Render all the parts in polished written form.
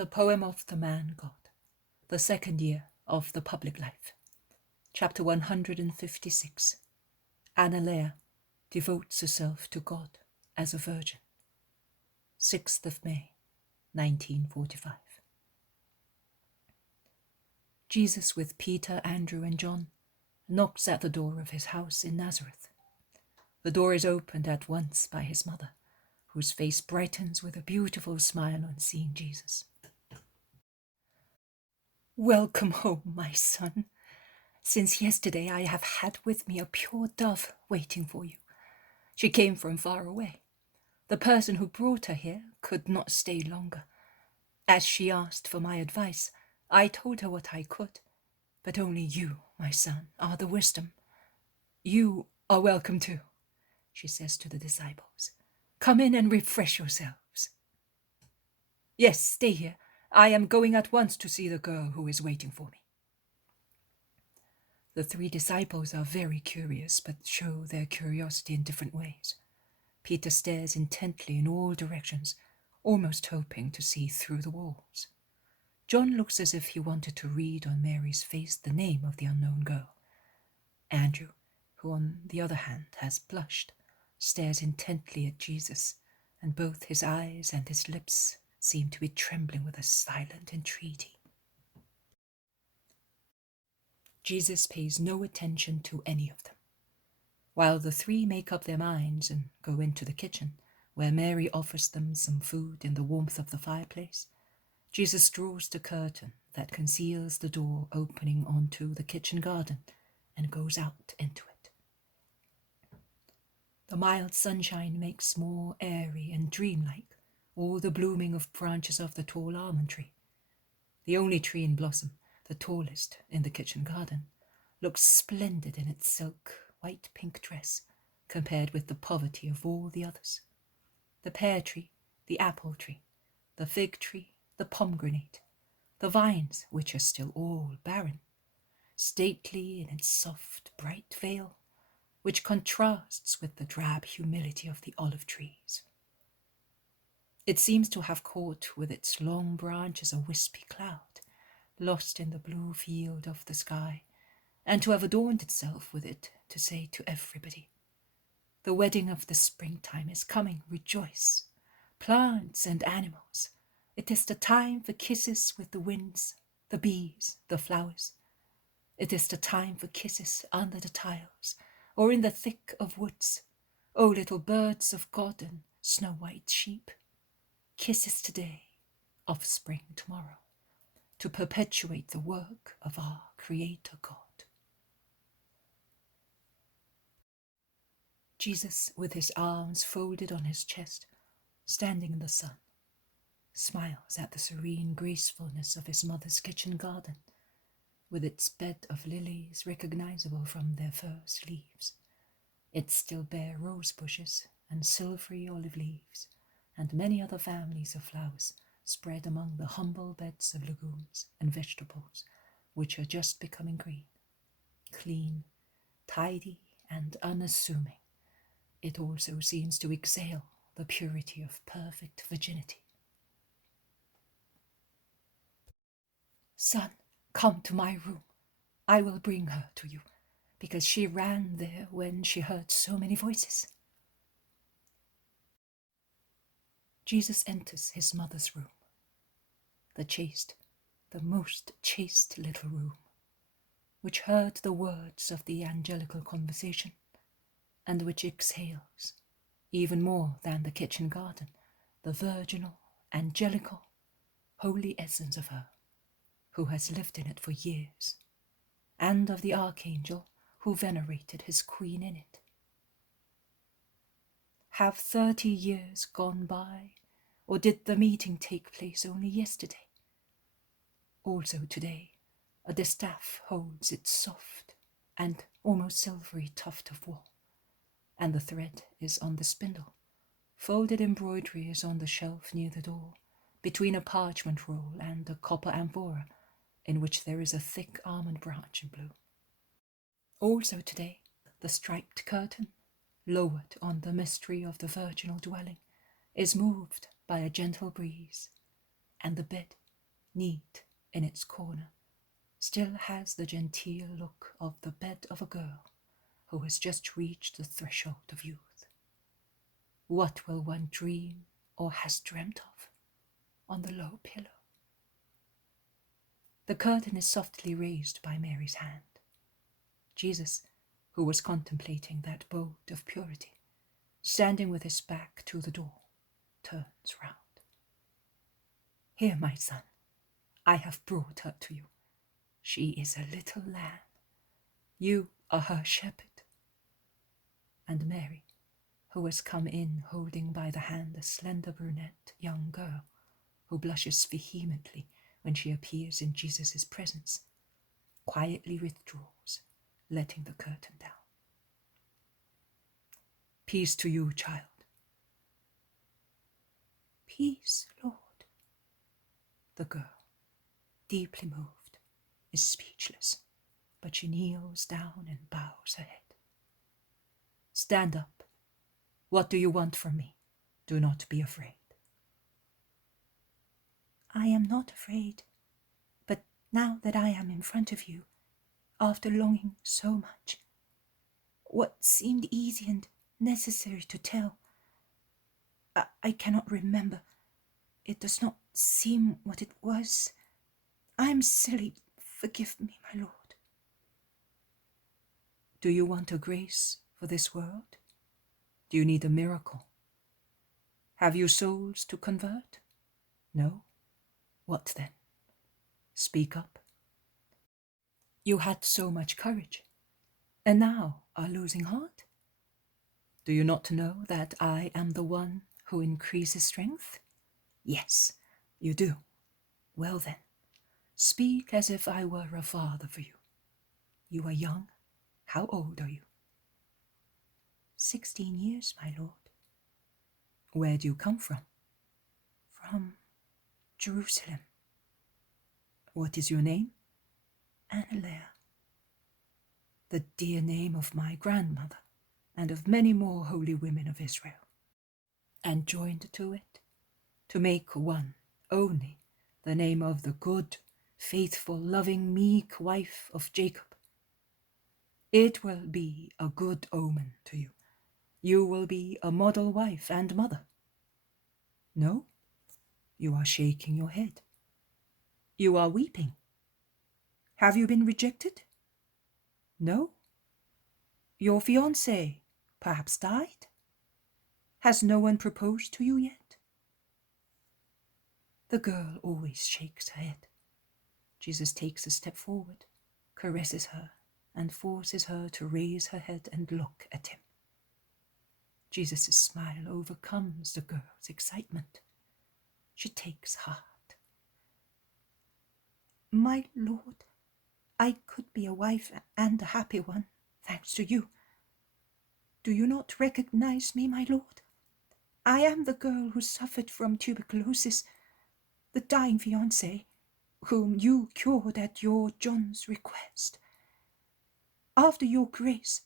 The Poem of the Man God, the second year of the public life. Chapter 156. Annaleah devotes herself to God as a virgin. 6th of May, 1945. Jesus, with Peter, Andrew, and John, knocks at the door of his house in Nazareth. The door is opened at once by his mother, whose face brightens with a beautiful smile on seeing Jesus. "Welcome home, my son. Since yesterday I have had with me a pure dove waiting for you. She came from far away. The person who brought her here could not stay longer. As she asked for my advice, I told her what I could. But only you, my son, are the wisdom. You are welcome too," she says to the disciples. "Come in and refresh yourselves." "Yes, stay here. I am going at once to see the girl who is waiting for me." The three disciples are very curious, but show their curiosity in different ways. Peter stares intently in all directions, almost hoping to see through the walls. John looks as if he wanted to read on Mary's face the name of the unknown girl. Andrew, who on the other hand has blushed, stares intently at Jesus, and both his eyes and his lips seem to be trembling with a silent entreaty. Jesus pays no attention to any of them. While the three make up their minds and go into the kitchen, where Mary offers them some food in the warmth of the fireplace, Jesus draws the curtain that conceals the door opening onto the kitchen garden and goes out into it. The mild sunshine makes more airy and dreamlike all the blooming of branches of the tall almond tree. The only tree in blossom, the tallest in the kitchen garden, looks splendid in its silk white-pink dress compared with the poverty of all the others. The pear tree, the apple tree, the fig tree, the pomegranate, the vines, which are still all barren, stately in its soft, bright veil, which contrasts with the drab humility of the olive trees. It seems to have caught with its long branches a wispy cloud, lost in the blue field of the sky, and to have adorned itself with it to say to everybody, "The wedding of the springtime is coming, rejoice. Plants and animals, it is the time for kisses with the winds, the bees, the flowers. It is the time for kisses under the tiles, or in the thick of woods. O little birds of God and snow-white sheep, kisses today, offspring tomorrow, to perpetuate the work of our Creator God." Jesus, with his arms folded on his chest, standing in the sun, smiles at the serene gracefulness of his mother's kitchen garden, with its bed of lilies recognizable from their first leaves, its still bare rose bushes and silvery olive leaves, and many other families of flowers spread among the humble beds of legumes and vegetables which are just becoming green. Clean, tidy, and unassuming, it also seems to exhale the purity of perfect virginity. "Son, come to my room. I will bring her to you, because she ran there when she heard so many voices." Jesus enters his mother's room, the chaste, the most chaste little room, which heard the words of the angelical conversation, and which exhales, even more than the kitchen garden, the virginal, angelical, holy essence of her, who has lived in it for years, and of the archangel who venerated his queen in it. Have 30 years gone by, or did the meeting take place only yesterday? Also today, a distaff holds its soft and almost silvery tuft of wool, and the thread is on the spindle. Folded embroidery is on the shelf near the door, between a parchment roll and a copper amphora, in which there is a thick almond branch in blue. Also today, the striped curtain, lowered on the mystery of the virginal dwelling, is moved by a gentle breeze, and the bed, neat in its corner, still has the genteel look of the bed of a girl who has just reached the threshold of youth. What will one dream or has dreamt of on the low pillow? The curtain is softly raised by Mary's hand. Jesus, who was contemplating that abode of purity, standing with his back to the door, turns round. Here, my son, I have brought her to you. She is a little lamb. You are her shepherd. And Mary, who has come in holding by the hand a slender brunette young girl, who blushes vehemently when she appears in Jesus' presence, quietly withdraws, letting the curtain down. Peace to you, child. Peace, Lord. The girl, deeply moved, is speechless, but she kneels down and bows her head. Stand up. What do you want from me? Do not be afraid. I am not afraid, but now that I am in front of you, after longing so much, what seemed easy and necessary to tell, I cannot remember. It does not seem what it was. I am silly. Forgive me, my Lord. Do you want a grace for this world? Do you need a miracle? Have you souls to convert? No? What then? Speak up. You had so much courage, and now are losing heart? Do you not know that I am the one who increases strength? Yes, you do. Well then, speak as if I were a father for you. You are young. How old are you? 16 years, my lord. Where do you come from? From Jerusalem. What is your name? Annaleah. The dear name of my grandmother, and of many more holy women of Israel. And joined to it, to make one only, the name of the good, faithful, loving, meek wife of Jacob. It will be a good omen to you. You will be a model wife and mother. No? You are shaking your head. You are weeping. Have you been rejected? No? Your fiancé perhaps died? Has no one proposed to you yet? The girl always shakes her head. Jesus takes a step forward, caresses her, and forces her to raise her head and look at him. Jesus' smile overcomes the girl's excitement. She takes heart. My Lord, I could be a wife and a happy one, thanks to you. Do you not recognize me, my Lord? I am the girl who suffered from tuberculosis, the dying fiancé, whom you cured at your John's request. After your grace,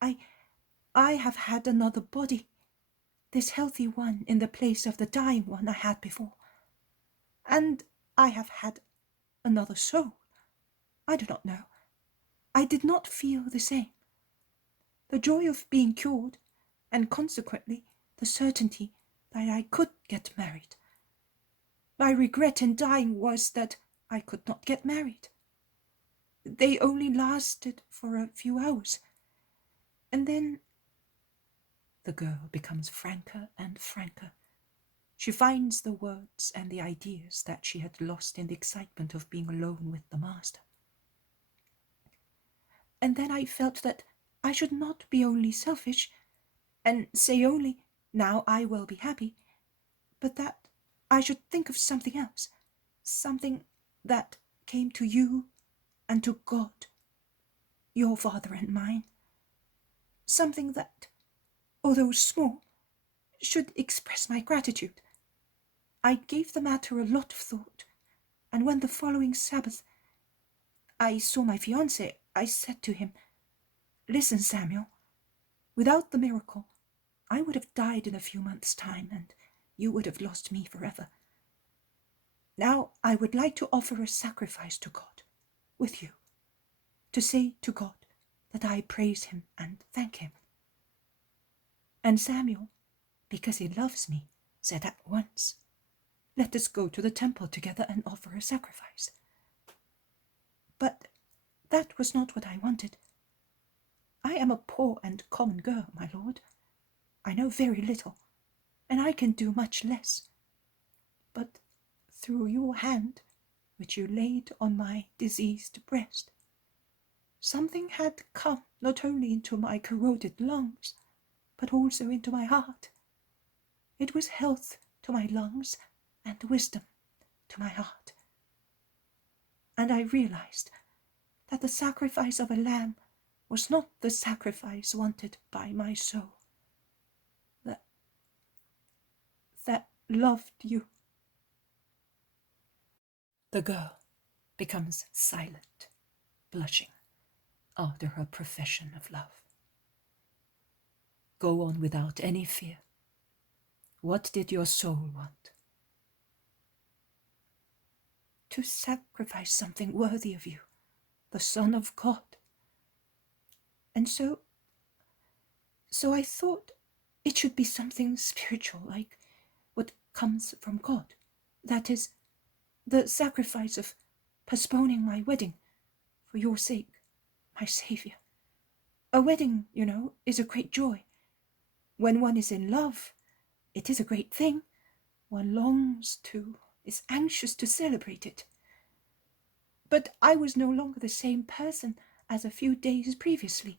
I have had another body, this healthy one in the place of the dying one I had before. And I have had another soul. I do not know. I did not feel the same. The joy of being cured, and consequently the certainty that I could get married. My regret in dying was that I could not get married. They only lasted for a few hours. And then the girl becomes franker and franker. She finds the words and the ideas that she had lost in the excitement of being alone with the Master. And then I felt that I should not be only selfish, and say only, now I will be happy, but that I should think of something else, something that came to you and to God, your Father and mine, something that, although small, should express my gratitude. I gave the matter a lot of thought, and when the following Sabbath I saw my fiancé, I said to him, Listen, Samuel, without the miracle, I would have died in a few months' time, and you would have lost me forever. Now I would like to offer a sacrifice to God with you, to say to God that I praise him and thank him. And Samuel, because he loves me, said at once, let us go to the temple together and offer a sacrifice. But that was not what I wanted. I am a poor and common girl, my lord. I know very little, and I can do much less. But through your hand, which you laid on my diseased breast, something had come not only into my corroded lungs, but also into my heart. It was health to my lungs and wisdom to my heart. And I realized that the sacrifice of a lamb was not the sacrifice wanted by my soul, that loved you. The girl becomes silent, blushing after her profession of love. Go on without any fear. What did your soul want? To sacrifice something worthy of you, the Son of God. And so I thought it should be something spiritual, like what comes from God. That is, the sacrifice of postponing my wedding for your sake, my Saviour. A wedding, you know, is a great joy. When one is in love, it is a great thing. One longs to, is anxious to celebrate it. But I was no longer the same person as a few days previously.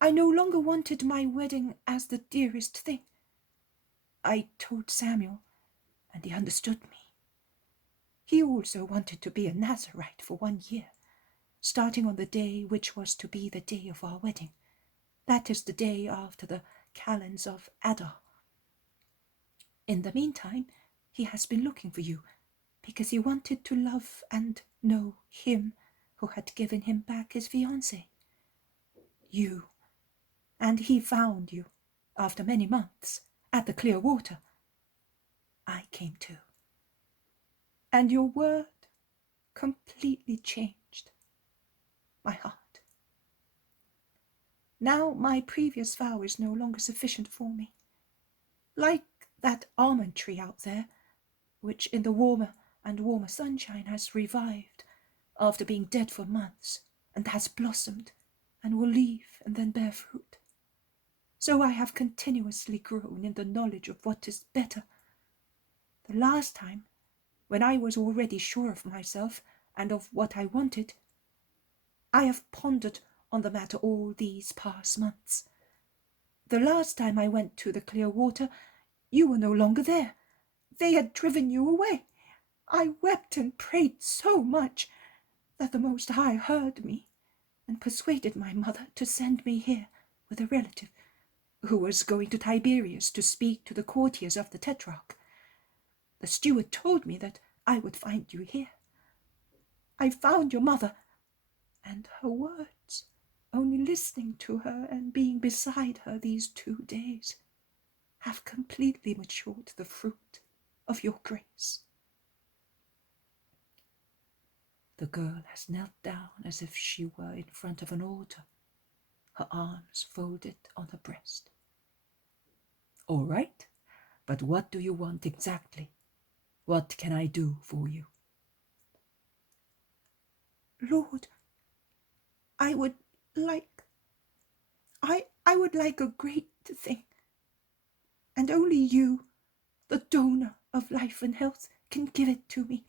I no longer wanted my wedding as the dearest thing. I told Samuel, and he understood me. He also wanted to be a Nazarite for 1 year, starting on the day which was to be the day of our wedding. That is the day after the calends of Adar. In the meantime, he has been looking for you, because he wanted to love and know him who had given him back his fiancée. You. And he found you, after many months, at the clear water. I came too. And your word completely changed my heart. Now my previous vow is no longer sufficient for me. Like that almond tree out there, which in the warmer and warmer sunshine has revived after being dead for months, and has blossomed, and will leave and then bear fruit. So I have continuously grown in the knowledge of what is better. The last time, when I was already sure of myself and of what I wanted, I have pondered on the matter all these past months. The last time I went to the clear water, you were no longer there. They had driven you away. I wept and prayed so much that the Most High heard me and persuaded my mother to send me here with a relative who was going to Tiberias to speak to the courtiers of the Tetrarch. The steward told me that I would find you here. I found your mother, and her words, only listening to her and being beside her these 2 days, have completely matured the fruit of your grace. The girl has knelt down as if she were in front of an altar, her arms folded on her breast. All right, but what do you want exactly? What can I do for you? Lord, I would like a great thing, and only you, the donor of life and health, can give it to me.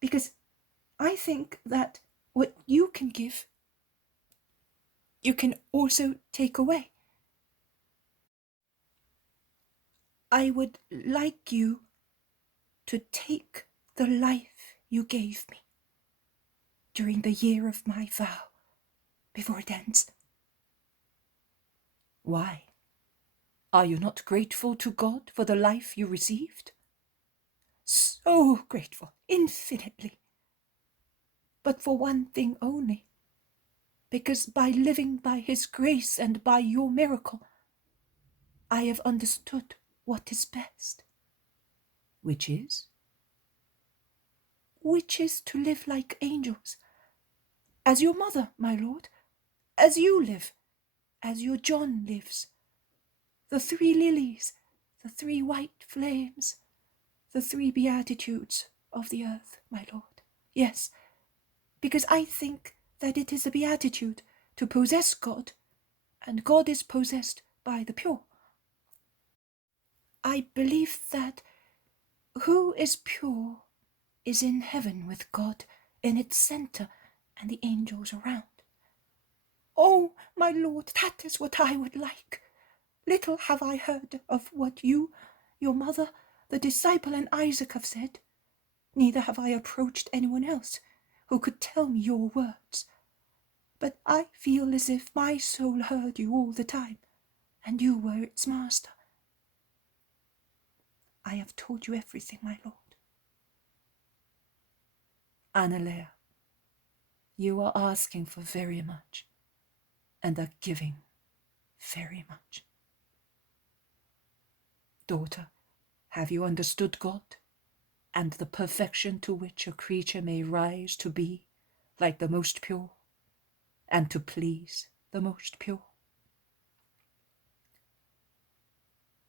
Because I think that what you can give, you can also take away. I would like you to take the life you gave me during the year of my vow before it ends. Why? Are you not grateful to God for the life you received? So grateful, infinitely. But for one thing only, because by living by his grace and by your miracle, I have understood what is best. Which is? which is to live like angels, as your mother, my lord, as you live, as your John lives. The 3 lilies, the 3 white flames, the 3 beatitudes of the earth, my lord. Yes, because I think that it is a beatitude to possess God, and God is possessed by the pure. I believe that who is pure is in heaven with God in its centre and the angels around. Oh, my lord, that is what I would like. Little have I heard of what you, your mother, the disciple, and Isaac have said. Neither have I approached anyone else who could tell me your words. But I feel as if my soul heard you all the time, and you were its master. I have told you everything, my lord. Annaleah, you are asking for very much, and are giving very much. Daughter, have you understood God, and the perfection to which a creature may rise to be like the most pure, and to please the most pure?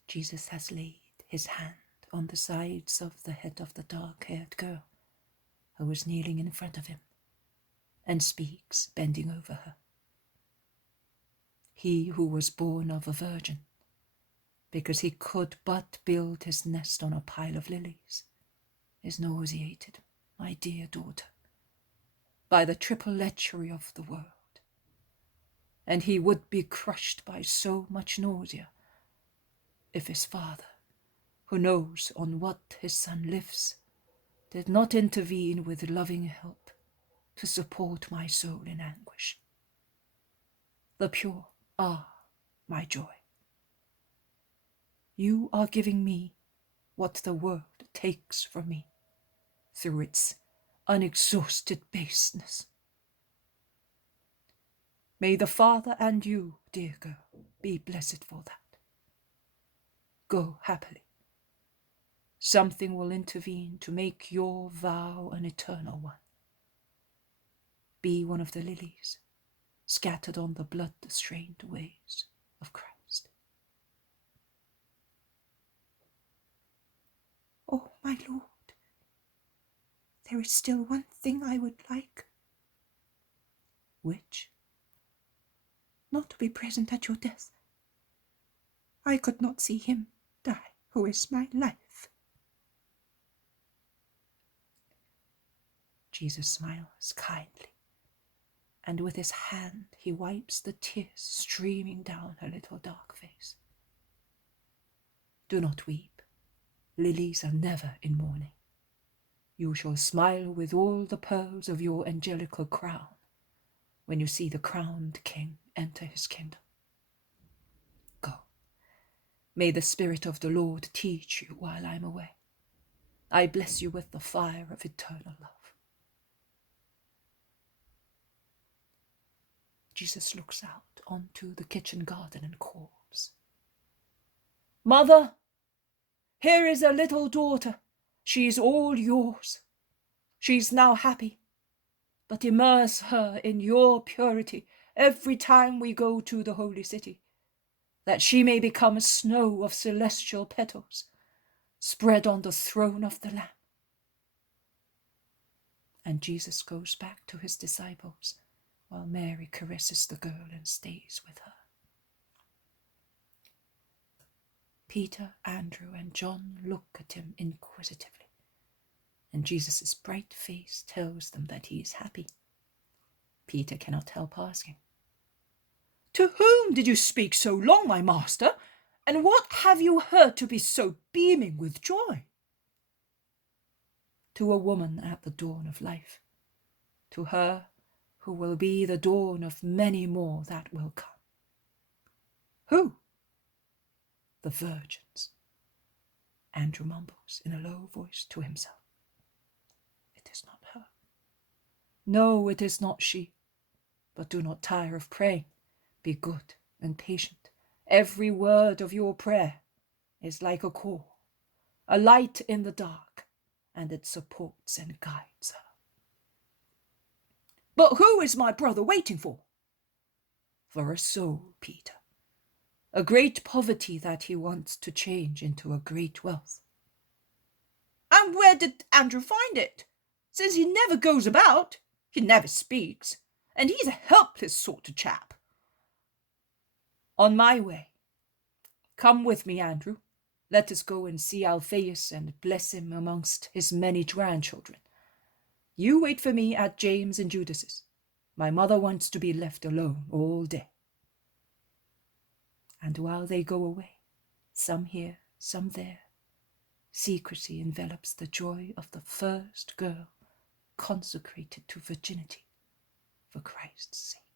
Jesus has laid his hand on the sides of the head of the dark-haired girl who is kneeling in front of him, and speaks, bending over her. He who was born of a virgin, because he could but build his nest on a pile of lilies, is nauseated, my dear daughter, by the triple lechery of the world, and he would be crushed by so much nausea if his Father, who knows on what his Son lives, did not intervene with loving help to support my soul in anguish. The pure are my joy. You are giving me what the world takes from me through its unexhausted baseness. May the Father and you, dear girl, be blessed for that. Go happily. Something will intervene to make your vow an eternal one. Be one of the lilies scattered on the blood-stained ways of Christ. Oh, my lord, there is still one thing I would like. Which? Not to be present at your death. I could not see him die, who is my life. Jesus smiles kindly, and with his hand he wipes the tears streaming down her little dark face. Do not weep. Lilies are never in mourning. You shall smile with all the pearls of your angelical crown when you see the crowned king enter his kingdom. Go. May the Spirit of the Lord teach you while I'm away. I bless you with the fire of eternal love. Jesus looks out onto the kitchen garden and calls, Mother, here is a little daughter. She's all yours. She's now happy, but immerse her in your purity every time we go to the holy city, that she may become a snow of celestial petals spread on the throne of the Lamb. And Jesus goes back to his disciples while Mary caresses the girl and stays with her. Peter, Andrew, and John look at him inquisitively, and Jesus' bright face tells them that he is happy. Peter cannot help asking, To whom did you speak so long, my master? And what have you heard to be so beaming with joy? To a woman at the dawn of life, to her who will be the dawn of many more that will come. Who? The virgins. Andrew mumbles in a low voice to himself. It is not her. No, it is not she. But do not tire of praying. Be good and patient. Every word of your prayer is like a call, a light in the dark, and it supports and guides her. But who is my brother waiting for? For a soul, Peter. A great poverty that he wants to change into a great wealth. And where did Andrew find it? Since he never goes about, he never speaks, and he's a helpless sort of chap. On my way. Come with me, Andrew. Let us go and see Alphaeus and bless him amongst his many grandchildren. You wait for me at James and Judas's. My mother wants to be left alone all day. And while they go away, some here, some there, secrecy envelops the joy of the first girl consecrated to virginity for Christ's sake.